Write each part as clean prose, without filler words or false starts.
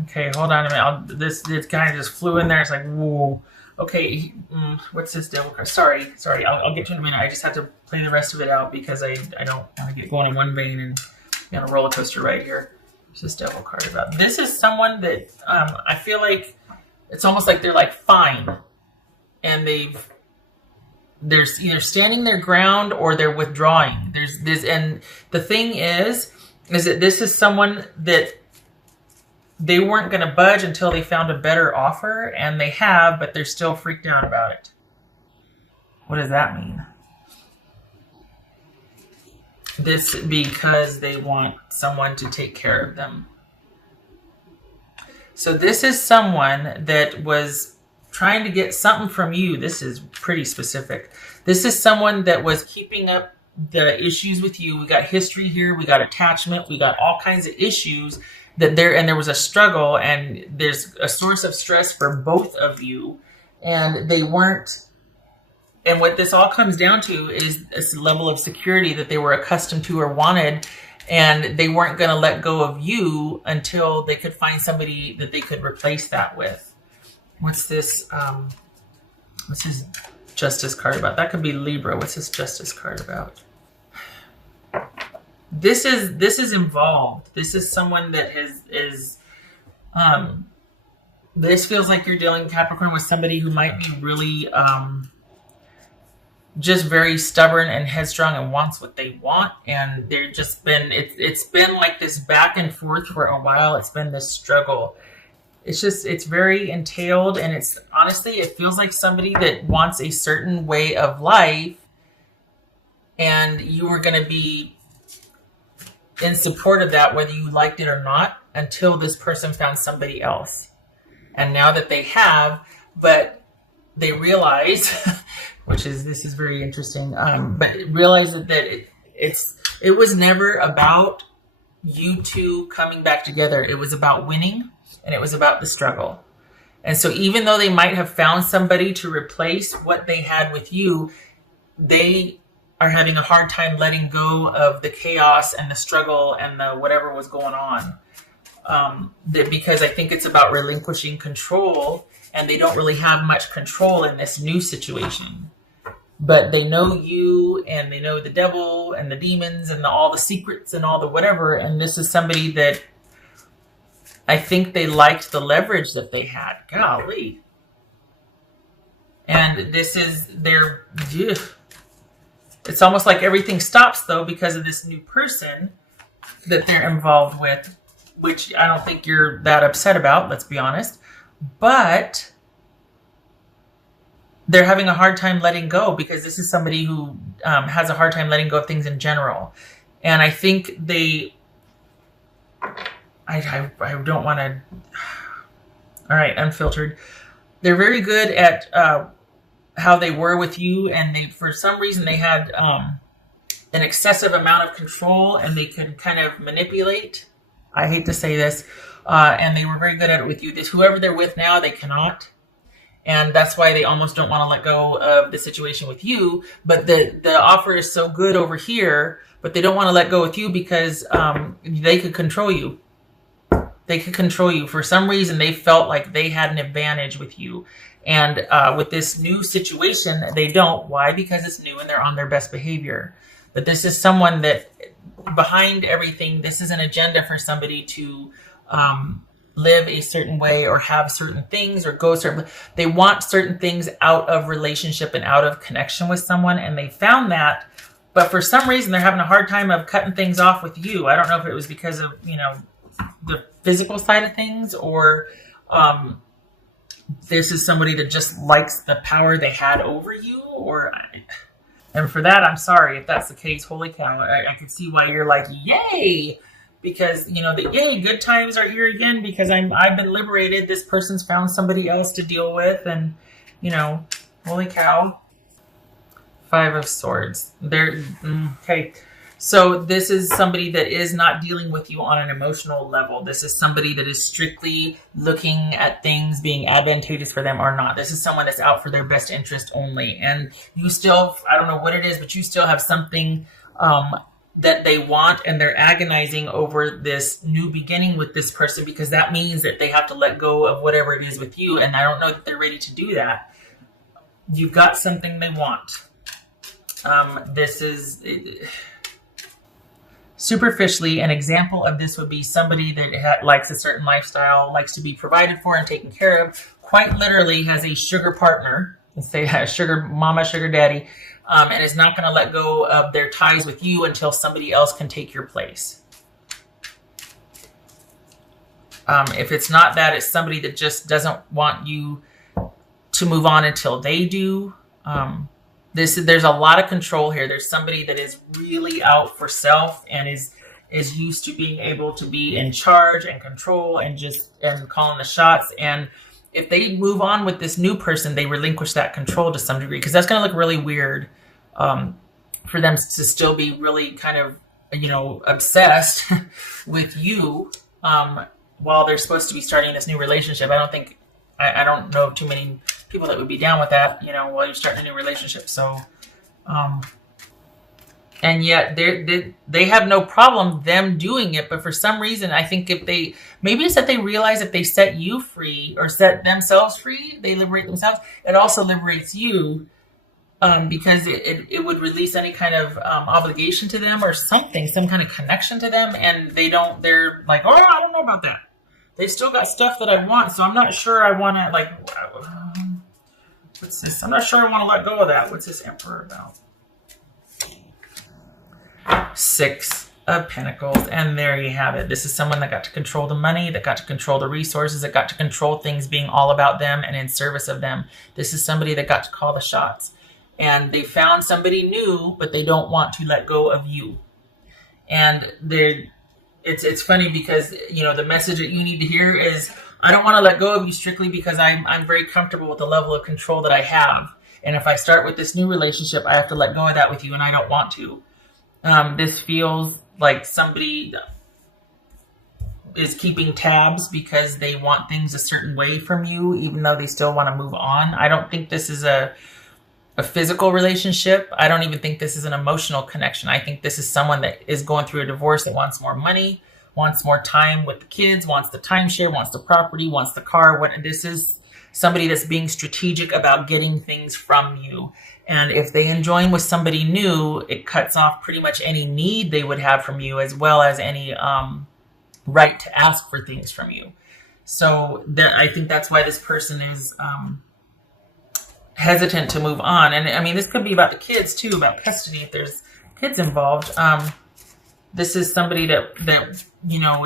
Okay, hold on a minute. This guy just flew in there. It's like, whoa. Okay, what's this devil card? Sorry. I'll get to it in a minute. I just have to play the rest of it out because I don't want to get going in one vein and be on a roller coaster right here. What's this devil card about? This is someone that I feel like it's almost like they're like fine, and they're either standing their ground or they're withdrawing. There's this, and the thing is that this is someone that they weren't going to budge until they found a better offer, and they have, but they're still freaked out about it. What does that mean? This because they want someone to take care of them. So this is someone that was trying to get something from you. This is pretty specific. This is someone that was keeping up the issues with you. We got history here. We got attachment. We got all kinds of issues that there was a struggle, and there's a source of stress for both of you, and they weren't. And what this all comes down to is this level of security that they were accustomed to or wanted, and they weren't going to let go of you until they could find somebody that they could replace that with. What's this? What's his Justice card about? That could be Libra. What's this Justice card about? This is involved. This is someone that is this feels like you're dealing, Capricorn, with somebody who might be really just very stubborn and headstrong and wants what they want, and they're just been it's been like this back and forth for a while. It's been this struggle. It's very entailed, and it's honestly, it feels like somebody that wants a certain way of life, and you were going to be in support of that, whether you liked it or not, until this person found somebody else. And now that they have, but they realize, this is very interesting, but realize that it was never about you two coming back together. It was about winning, and it was about the struggle. And so even though they might have found somebody to replace what they had with you, they are having a hard time letting go of the chaos and the struggle and the whatever was going on. Because I think it's about relinquishing control, and they don't really have much control in this new situation. But they know you, and they know the devil and the demons and all the secrets and all the whatever. And this is somebody that I think they liked the leverage that they had. Golly. And this is their... Ugh. It's almost like everything stops, though, because of this new person that they're involved with, which I don't think you're that upset about, let's be honest. But they're having a hard time letting go, because this is somebody who has a hard time letting go of things in general. And I think I don't want to... All right, unfiltered. They're very good at... how they were with you, and they, for some reason, they had an excessive amount of control, and they could kind of manipulate. I hate to say this, and they were very good at it with you. Whoever they're with now, they cannot, and that's why they almost don't want to let go of the situation with you. But the offer is so good over here, but they don't want to let go with you because they could control you. They could control you. For some reason, they felt like they had an advantage with you. And with this new situation, they don't. Why? Because it's new and they're on their best behavior. But this is someone that, behind everything, this is an agenda for somebody to live a certain way or have certain things or go certain... They want certain things out of relationship and out of connection with someone, and they found that. But for some reason, they're having a hard time of cutting things off with you. I don't know if it was because of, the physical side of things, or... this is somebody that just likes the power they had over you, and for that, I'm sorry if that's the case. Holy cow. I can see why you're like, yay, because, the yay, good times are here again, because I've been liberated. This person's found somebody else to deal with, and, holy cow. 5 of Swords. Okay. So this is somebody that is not dealing with you on an emotional level. This is somebody that is strictly looking at things being advantageous for them or not. This is someone that's out for their best interest only. And you still, I don't know what it is, but you still have something that they want, and they're agonizing over this new beginning with this person because that means that they have to let go of whatever it is with you. And I don't know that they're ready to do that. You've got something they want. This is superficially an example of this would be somebody that likes a certain lifestyle, likes to be provided for and taken care of, quite literally has a sugar partner, let's say a sugar mama, sugar daddy, and is not going to let go of their ties with you until somebody else can take your place. If it's not that, it's somebody that just doesn't want you to move on until they do. There's a lot of control here. There's somebody that is really out for self and is used to being able to be in charge and control and calling the shots. And if they move on with this new person, they relinquish that control to some degree, because that's going to look really weird for them to still be really kind of, obsessed with you while they're supposed to be starting this new relationship. I don't know too many people that would be down with that, while you're starting a new relationship. So, and yet they have no problem them doing it. But for some reason, I think maybe it's that they realize if they set you free or set themselves free, they liberate themselves. It also liberates you, because it would release any kind of obligation to them or something, some kind of connection to them. And they're like, oh, I don't know about that. They still got stuff that I want, so I'm not sure I want to, what's this? I'm not sure I want to let go of that. What's this Emperor about? 6 of Pentacles, and there you have it. This is someone that got to control the money, that got to control the resources, that got to control things being all about them and in service of them. This is somebody that got to call the shots. And they found somebody new, but they don't want to let go of you. And it's funny because, the message that you need to hear is, I don't want to let go of you strictly because I'm very comfortable with the level of control that I have. And if I start with this new relationship, I have to let go of that with you, and I don't want to. This feels like somebody is keeping tabs because they want things a certain way from you, even though they still want to move on. I don't think this is a physical relationship. I don't even think this is an emotional connection. I think this is someone that is going through a divorce that wants more money, wants more time with the kids, wants the timeshare, wants the property, wants the car. This is somebody that's being strategic about getting things from you. And if they join with somebody new, it cuts off pretty much any need they would have from you, as well as any right to ask for things from you. So I think that's why this person is hesitant to move on. And I mean, this could be about the kids too, about custody if there's kids involved. This is somebody that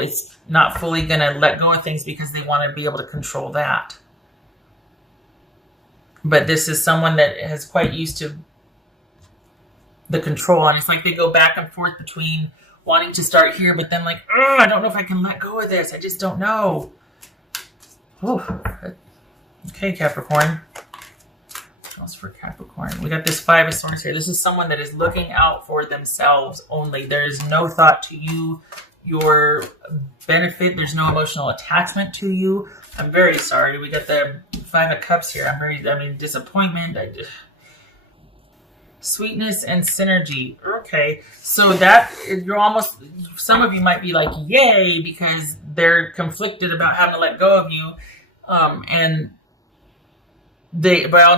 is not fully going to let go of things because they want to be able to control that. But this is someone that is quite used to the control. And it's like they go back and forth between wanting to start here, but then like, oh, I don't know if I can let go of this. I just don't know. Ooh. Okay, Capricorn. For Capricorn, we got this 5 of Swords here. This is someone that is looking out for themselves only. There is no thought to you, your benefit. There's no emotional attachment to you. I'm very sorry. We got the 5 of Cups here. Disappointment. Sweetness and synergy. Okay, so that some of you might be like, yay, because they're conflicted about having to let go of you, and they, for all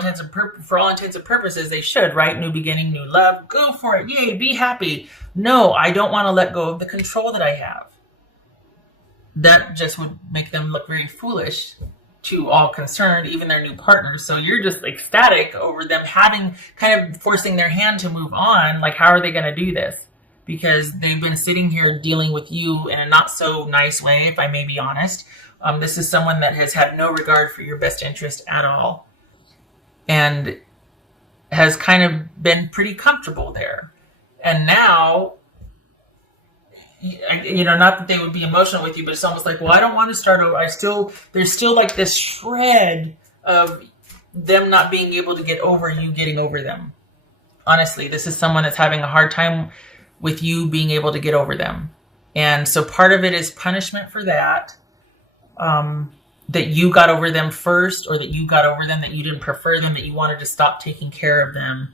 intents and purposes, they should, right? New beginning, new love. Go for it. Yay, be happy. No, I don't want to let go of the control that I have. That just would make them look very foolish to all concerned, even their new partners. So you're just ecstatic over them kind of forcing their hand to move on. Like, how are they going to do this? Because they've been sitting here dealing with you in a not so nice way, if I may be honest. This is someone that has had no regard for your best interest at all, and has kind of been pretty comfortable there. And now, not that they would be emotional with you, but it's almost like, well, I don't want to start over. There's still like this shred of them not being able to get over you getting over them. Honestly, this is someone that's having a hard time with you being able to get over them. And so part of it is punishment for that. That you got over them first, or that you got over them, that you didn't prefer them, that you wanted to stop taking care of them.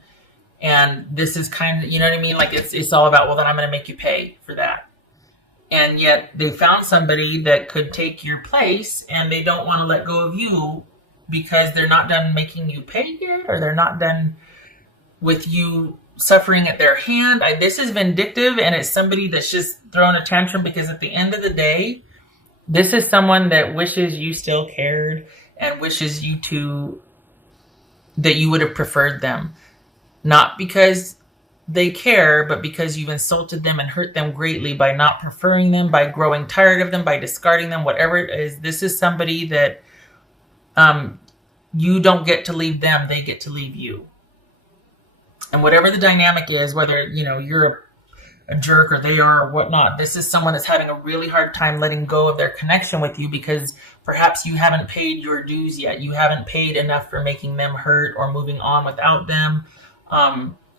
And this is kind of, you know what I mean? Like it's all about, well, then I'm going to make you pay for that. And yet they found somebody that could take your place, and they don't want to let go of you because they're not done making you pay yet, or they're not done with you suffering at their hand. This is vindictive, and it's somebody that's just throwing a tantrum because at the end of the day, this is someone that wishes you still cared and wishes that you would have preferred them. Not because they care, but because you've insulted them and hurt them greatly by not preferring them, by growing tired of them, by discarding them, whatever it is. This is somebody that you don't get to leave them, they get to leave you. And whatever the dynamic is, whether you're a jerk or they are or whatnot, this is someone that's having a really hard time letting go of their connection with you because perhaps you haven't paid your dues yet. You haven't paid enough for making them hurt or moving on without them.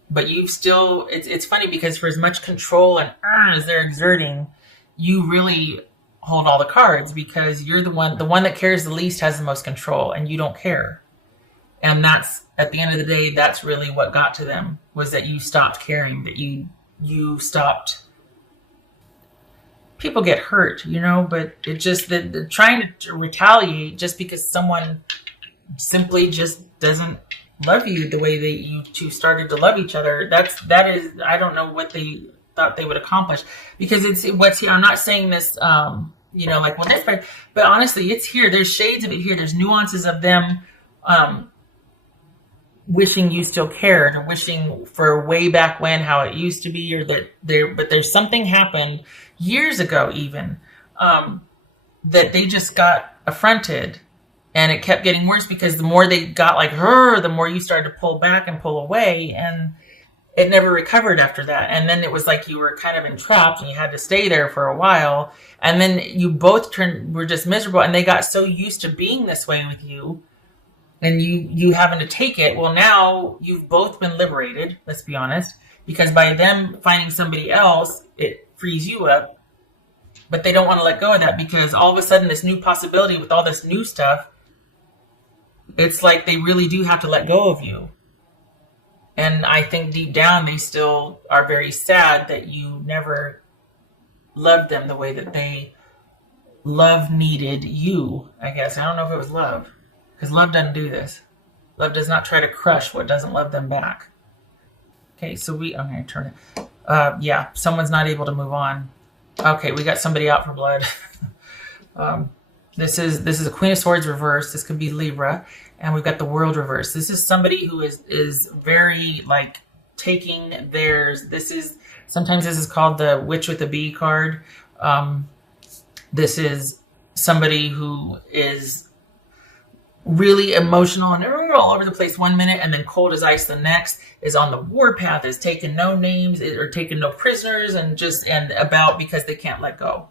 But you've still, it's funny because for as much control and as they're exerting, you really hold all the cards because you're the one that cares the least has the most control, and you don't care. And that's, at the end of the day, that's really what got to them, was that you stopped caring, that you stopped. People get hurt, but it just, the trying to retaliate just because someone simply just doesn't love you the way that you two started to love each other. That is, I don't know what they thought they would accomplish, because it's what's here. I'm not saying this, like when this, but honestly, it's here. There's shades of it here. There's nuances of them, wishing you still cared, or wishing for way back when how it used to be, or that but there's something happened years ago even, that they just got affronted, and it kept getting worse because the more they got like her, the more you started to pull back and pull away, and it never recovered after that. And then it was like you were kind of entrapped and you had to stay there for a while, and then you both were just miserable, and they got so used to being this way with you, and you having to take it. Well, now you've both been liberated, let's be honest, because by them finding somebody else, it frees you up. But they don't want to let go of that because all of a sudden this new possibility with all this new stuff, it's like they really do have to let go of you. And I think deep down they still are very sad that you never loved them the way that they needed you, I guess. I don't know if it was love. Because love doesn't do this. Love does not try to crush what doesn't love them back. Okay, so I'm going to turn it. Yeah, someone's not able to move on. Okay, we got somebody out for blood. This is a Queen of Swords reverse. This could be Libra. And we've got the World reverse. This is somebody who is very, like, taking theirs. Sometimes this is called the Witch with a Bee card. This is somebody who is really emotional and all over the place one minute, and then cold as ice the next, is on the warpath, is taking no names or taking no prisoners, and about because they can't let go.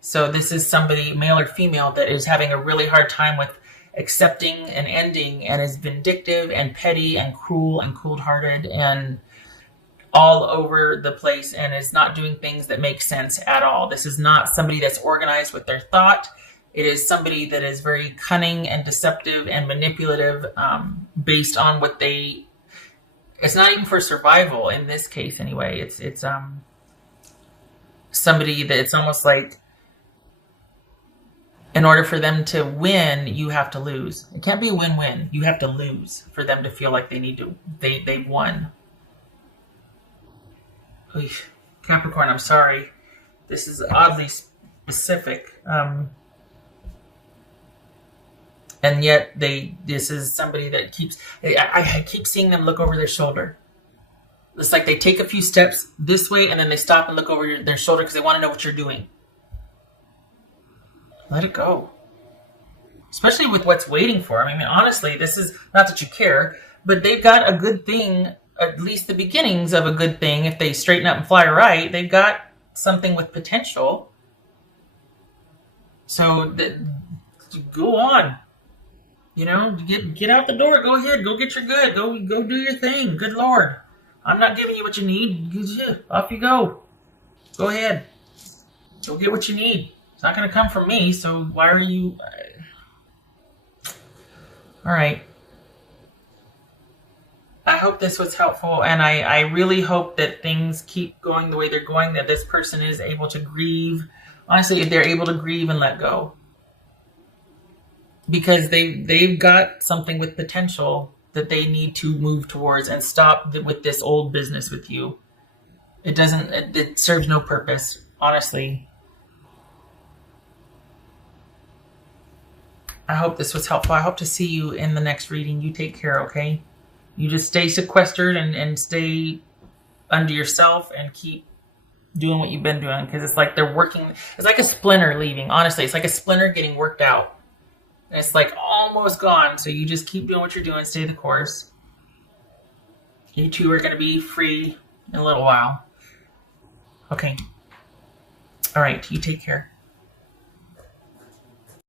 So this is somebody, male or female, that is having a really hard time with accepting an ending, and is vindictive and petty and cruel and cold-hearted and all over the place, and is not doing things that make sense at all. This is not somebody that's organized with their thought. It is somebody that is very cunning and deceptive and manipulative, based on what it's not even for survival in this case anyway. It's somebody that it's almost like in order for them to win, you have to lose. It can't be a win-win. You have to lose for them to feel like they've won. Capricorn, I'm sorry. This is oddly specific. And yet this is somebody that I keep seeing them look over their shoulder. It's like they take a few steps this way and then they stop and look over their shoulder because they want to know what you're doing. Let it go. Especially with what's waiting for them. I mean, honestly, this is not that you care, but they've got a good thing, at least the beginnings of a good thing. If they straighten up and fly right, they've got something with potential. So go on. Get out the door. Go ahead. Go get your good. Go do your thing. Good Lord. I'm not giving you what you need. Off you go. Go ahead. Go get what you need. It's not going to come from me, so why are you... All right. I hope this was helpful, and I really hope that things keep going the way they're going, that this person is able to grieve. Honestly, they're able to grieve and let go. Because they've got something with potential that they need to move towards and stop with this old business with you. It serves no purpose, honestly. I hope this was helpful. I hope to see you in the next reading. You take care, okay? You just stay sequestered and stay under yourself and keep doing what you've been doing, because it's like they're working. It's like a splinter leaving. Honestly, it's like a splinter getting worked out. And it's like almost gone. So you just keep doing what you're doing. Stay the course. You two are going to be free in a little while. Okay. All right. You take care.